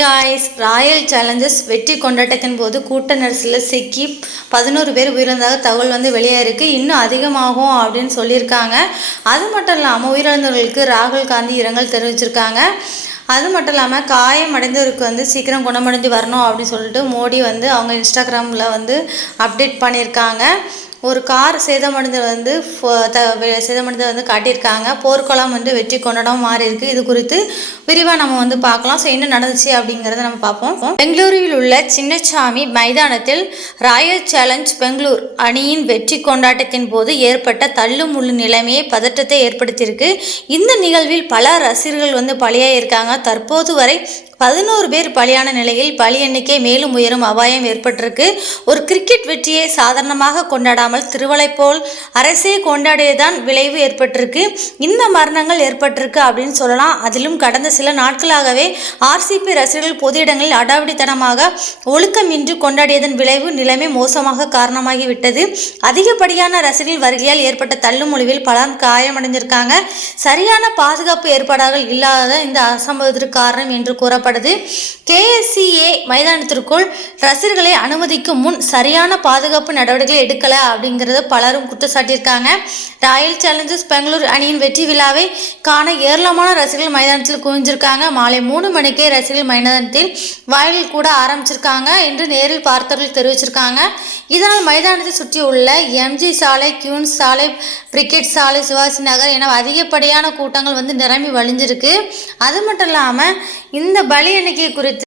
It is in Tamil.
गाइस ராயல் சேலஞ்சர்ஸ் வெற்றி கொண்டாட்டத்தின் போது கூட்ட நெரிசலில் சிக்கி 11 பேர் உயிரிழந்ததாக தகவல் வந்து வெளியாயிருக்கு. இன்னும் அதிகமாகும் அப்படின்னு சொல்லியிருக்காங்க. அது மட்டும் இல்லாமல் உயிரிழந்தவர்களுக்கு ராகுல் காந்தி இரங்கல் தெரிவிச்சிருக்காங்க. அது மட்டும் இல்லாமல் காயமடைந்தவருக்கு வந்து சீக்கிரம் குணமடைஞ்சு வரணும் அப்படின்னு சொல்லிட்டு மோடி வந்து அவங்க இன்ஸ்டாகிராமில் வந்து அப்டேட் பண்ணியிருக்காங்க. ஒரு கார் சேதமடைந்தது வந்து காட்டியிருக்காங்க. போர்க்குளம் வந்து வெற்றி கொண்டாடம் மாறி இருக்கு. இது குறித்து விரிவாக நம்ம வந்து பார்க்கலாம். ஸோ என்ன நடந்துச்சு அப்படிங்கிறத நம்ம பார்ப்போம். பெங்களூருவில் உள்ள சின்னசாமி மைதானத்தில் ராயல் சேலஞ்ச் பெங்களூர் அணியின் வெற்றி கொண்டாட்டத்தின் போது ஏற்பட்ட தள்ளுமுள்ளு நிலைமையை பதற்றத்தை ஏற்படுத்தியிருக்கு. இந்த நிகழ்வில் பல ரசிகர்கள் வந்து பலியாயிருக்காங்க. தற்போது வரை 11 பேர் பலியான நிலையில் பலி எண்ணிக்கை மேலும் உயரும் அபாயம் ஏற்பட்டிருக்கு. ஒரு கிரிக்கெட் வெற்றியை சாதாரணமாக கொண்டாடாமல் திருவளை போல் அரசே கொண்டாடியதான் விளைவு ஏற்பட்டிருக்கு. இந்த மரணங்கள் ஏற்பட்டிருக்கு அப்படின்னு சொல்லலாம். அதிலும் கடந்த சில நாட்களாகவே ஆர்சிபி ரசிகர்கள் பொது இடங்களில் அடாவடித்தனமாக ஒழுக்கமின்றி கொண்டாடியதன் விளைவு நிலைமை மோசமாக காரணமாகிவிட்டது. அதிகப்படியான ரசிகர்கள் வருகையால் ஏற்பட்ட தள்ளுமுழுவில் பலர் காயமடைந்திருக்காங்க. சரியான பாதுகாப்பு ஏற்பாடுகள் இல்லாத இந்த அசம்பவத்திற்கு காரணம் என்று கூறப்பட்டது. KSCA மைதானத்திற்குள் ரசிகர்களை அனுமதிக்கும் முன் சரியான பாதுகாப்பு நடவடிக்கைகளை எடுக்கல அப்படிங்கிறத பலரும் குற்றச்சாட்டியிருக்காங்க. ராயல் சேலஞ்சர்ஸ் பெங்களூர் அணியின் வெற்றி விழாவை காண ஏராளமான ரசிகர்கள் மைதானத்தில் குவிஞ்சிருக்காங்க. மாலை 3 மணிக்கே ரசிகர்கள் மைதானத்தில் வாயிலில் கூட ஆரம்பிச்சிருக்காங்க என்று நேரில் பார்த்தவர்கள் தெரிவிச்சிருக்காங்க. இதனால் மைதானத்தை சுற்றியுள்ள MG சாலை, கியூன்ஸ் சாலை, பிரிகேட் சாலை, சிவாஜி நகர் என அதிகப்படியான கூட்டங்கள் வந்து நிரம்பி வழிஞ்சிருக்கு. அது மட்டும் இல்லாமல் இந்த பலி எண்ணிக்கை குறித்து